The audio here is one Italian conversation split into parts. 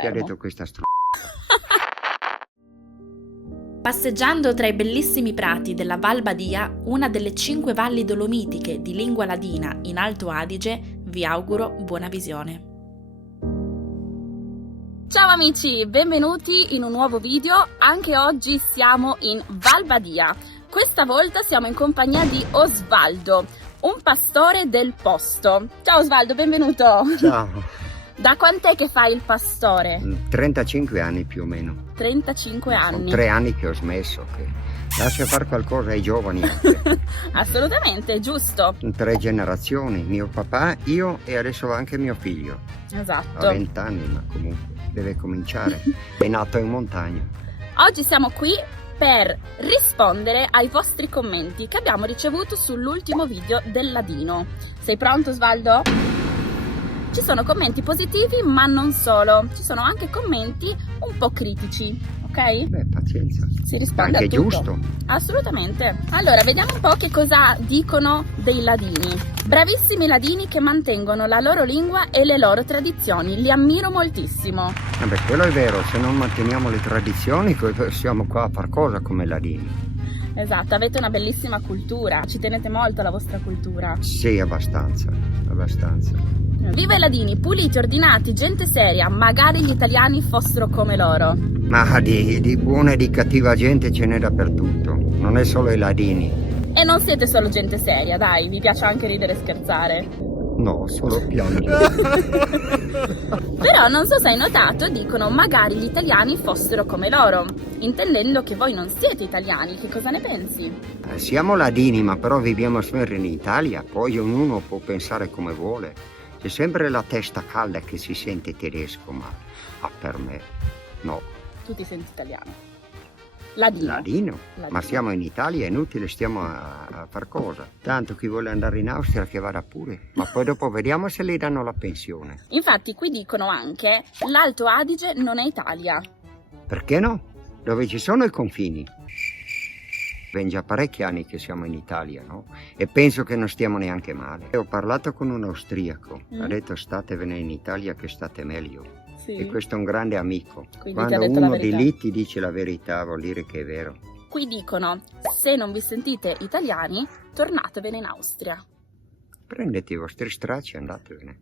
Chi ha detto questa Passeggiando tra i bellissimi prati della Val Badia, una delle 5 valli dolomitiche di lingua ladina in Alto Adige, vi auguro buona visione. Ciao amici, benvenuti in un nuovo video. Anche oggi siamo in Val Badia. Questa volta siamo in compagnia di Osvaldo, un pastore del posto. Ciao Osvaldo, benvenuto. Ciao. Da quant'è che fai il pastore? 35 anni più o meno. 35 anni. Sono 3 anni che ho smesso, che lascia fare qualcosa ai giovani anche. Assolutamente, è giusto. 3 generazioni, mio papà, io e adesso anche mio figlio. Esatto. Ha 20 anni, ma comunque deve cominciare. È nato in montagna. Oggi siamo qui per rispondere ai vostri commenti che abbiamo ricevuto sull'ultimo video del ladino. Sei pronto, Osvaldo? Ci sono commenti positivi, ma non solo. Ci sono anche commenti un po' critici, ok? Beh, pazienza. Si risponde Anche a tutto. giusto. Assolutamente. Allora, vediamo un po' che cosa dicono dei ladini. Bravissimi ladini che mantengono la loro lingua e le loro tradizioni. Li ammiro moltissimo. Beh, quello è vero, se non manteniamo le tradizioni siamo qua a far cosa come ladini. Esatto, avete una bellissima cultura. Ci tenete molto alla vostra cultura. Sì, abbastanza. Viva i ladini, puliti, ordinati, gente seria. Magari gli italiani fossero come loro. Ma di buona e di cattiva gente ce n'è dappertutto, non è solo i ladini. E non siete solo gente seria, dai, vi piace anche ridere e scherzare. No, solo piangere. Però non so se hai notato, dicono magari gli italiani fossero come loro, intendendo che voi non siete italiani. Che cosa ne pensi? Siamo ladini, ma però viviamo sempre in Italia, poi ognuno può pensare come vuole. C'è sempre la testa calda che si sente tedesco, ma per me no. Tu ti senti italiano? Ladino. Ladino? Ma siamo in Italia, è inutile, stiamo a far cosa? Tanto chi vuole andare in Austria che vada pure, ma poi dopo vediamo se gli danno la pensione. Infatti qui dicono anche l'Alto Adige non è Italia. Perché no? Dove ci sono i confini? Ben già parecchi anni che siamo in Italia, no? E penso che non stiamo neanche male. Ho parlato con un austriaco, ha detto statevene in Italia che state meglio. Sì. E questo è un grande amico. Quindi ti Quando ha detto la uno di verità. lì ti dice la verità vuol dire che è vero. Qui dicono se non vi sentite italiani, tornatevene in Austria. Prendete i vostri stracci e andatevene.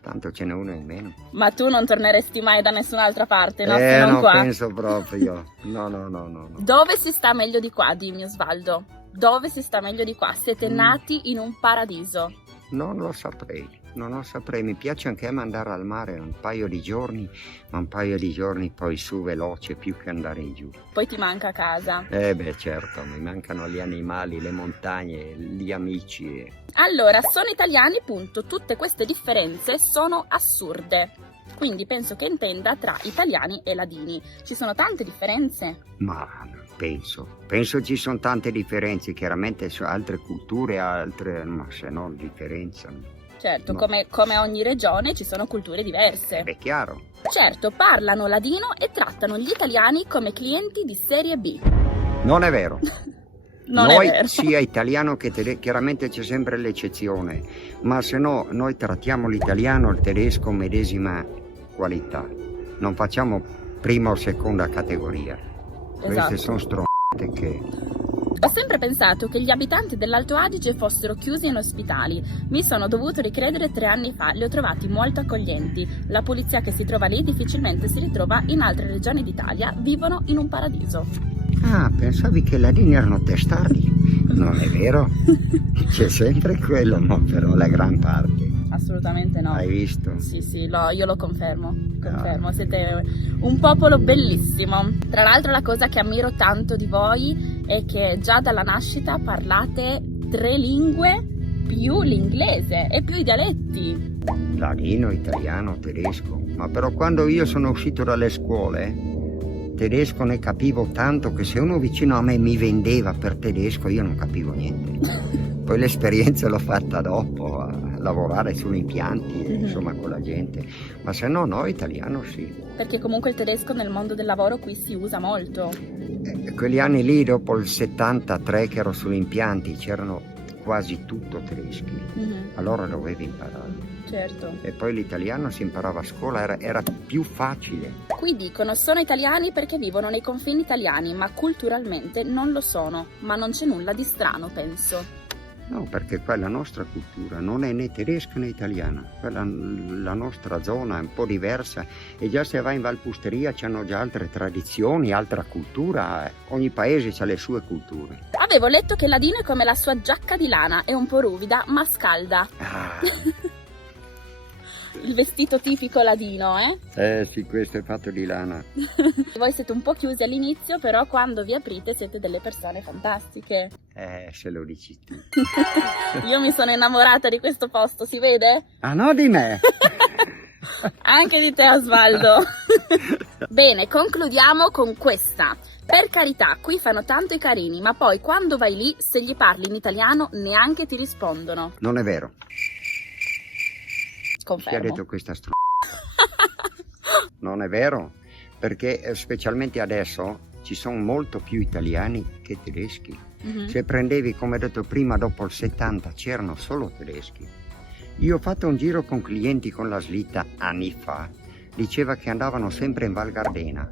Tanto ce n'è uno in meno. Ma tu non torneresti mai da nessun'altra parte, no? Se non non qua. penso proprio. No. Dove si sta meglio di qua, dimmi Osvaldo? Dove si sta meglio di qua? Siete nati in un paradiso. Non lo saprei. Mi piace anche a me andare al mare un paio di giorni, ma un paio di giorni poi su veloce più che andare in giù. Poi ti manca casa. Beh, certo, mi mancano gli animali, le montagne, gli amici. Allora, sono italiani, punto. Tutte queste differenze sono assurde. Quindi penso che intenda tra italiani e ladini. Ci sono tante differenze? Ma penso ci sono tante differenze, chiaramente su altre culture, ma se no differenza. Certo, No. come ogni regione ci sono culture diverse. È chiaro. Certo, parlano ladino e trattano gli italiani come clienti di serie B. Non è vero. Non Noi, è vero. sia italiano che tedesco, chiaramente c'è sempre l'eccezione, ma se no noi trattiamo l'italiano e il tedesco medesima qualità. Non facciamo prima o seconda categoria. Queste sono stronzate che... Ho sempre pensato che gli abitanti dell'Alto Adige fossero chiusi in ospitali. Mi sono dovuto ricredere 3 anni fa, li ho trovati molto accoglienti. La polizia che si trova lì difficilmente si ritrova in altre regioni d'Italia, vivono in un paradiso. Ah, pensavi che i ladini erano testardi? Non è vero? C'è sempre quello, ma però la gran parte. Assolutamente no. Hai visto? Sì, io lo confermo. Siete un popolo bellissimo. Tra l'altro la cosa che ammiro tanto di voi è che già dalla nascita parlate 3 lingue più l'inglese e più i dialetti. Ladino, italiano, tedesco. Ma però quando io sono uscito dalle scuole, tedesco ne capivo tanto che se uno vicino a me mi vendeva per tedesco io non capivo niente. Poi l'esperienza l'ho fatta dopo, a lavorare sugli impianti, insomma con la gente. Ma se no, italiano sì. Perché comunque il tedesco nel mondo del lavoro qui si usa molto. Quegli anni lì, dopo il 73 che ero sugli impianti, c'erano quasi tutto tedeschi. Allora dovevi imparare. Certo. E poi l'italiano si imparava a scuola, era più facile. Qui dicono sono italiani perché vivono nei confini italiani, ma culturalmente non lo sono. Ma non c'è nulla di strano, penso. No, perché qua è la nostra cultura, non è né tedesca né italiana. Quella, la nostra zona è un po' diversa e già se vai in Valpusteria c'hanno già altre tradizioni, altra cultura. Ogni paese ha le sue culture. Avevo letto che Ladino è come la sua giacca di lana, è un po' ruvida ma scalda. Ah, Il vestito tipico ladino, sì, questo è fatto di lana. Voi siete un po' chiusi all'inizio, però quando vi aprite siete delle persone fantastiche. Se lo dici tu. Io mi sono innamorata di questo posto, si vede? Ah no, di me! Anche di te, Osvaldo. Bene, concludiamo con questa. Per carità, qui fanno tanto i carini, ma poi quando vai lì, se gli parli in italiano, neanche ti rispondono. Non è vero. Chi ha Confermo. detto questa Non è vero, perché specialmente adesso ci sono molto più italiani che tedeschi. Mhm. Se prendevi, come detto prima, dopo il 70 c'erano solo tedeschi. Io ho fatto un giro con clienti con la slitta anni fa, diceva che andavano sempre in Val Gardena.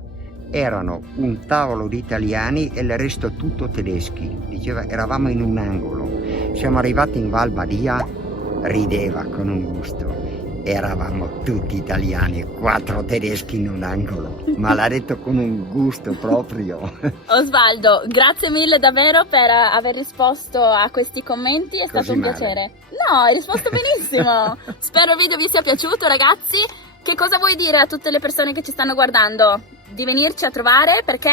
Erano un tavolo di italiani e il resto tutto tedeschi. Diceva eravamo in un angolo. Siamo arrivati in Val Badia, rideva con un gusto. Eravamo tutti italiani, 4 tedeschi in un angolo, ma l'ha detto con un gusto proprio. Osvaldo, grazie mille davvero per aver risposto a questi commenti, è Così stato un male. piacere. No, hai risposto benissimo. Spero il video vi sia piaciuto, ragazzi. Che cosa vuoi dire a tutte le persone che ci stanno guardando? Di venirci a trovare, perché?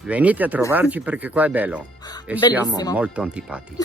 Venite a trovarci perché qua è bello e Bellissimo. siamo molto antipatici.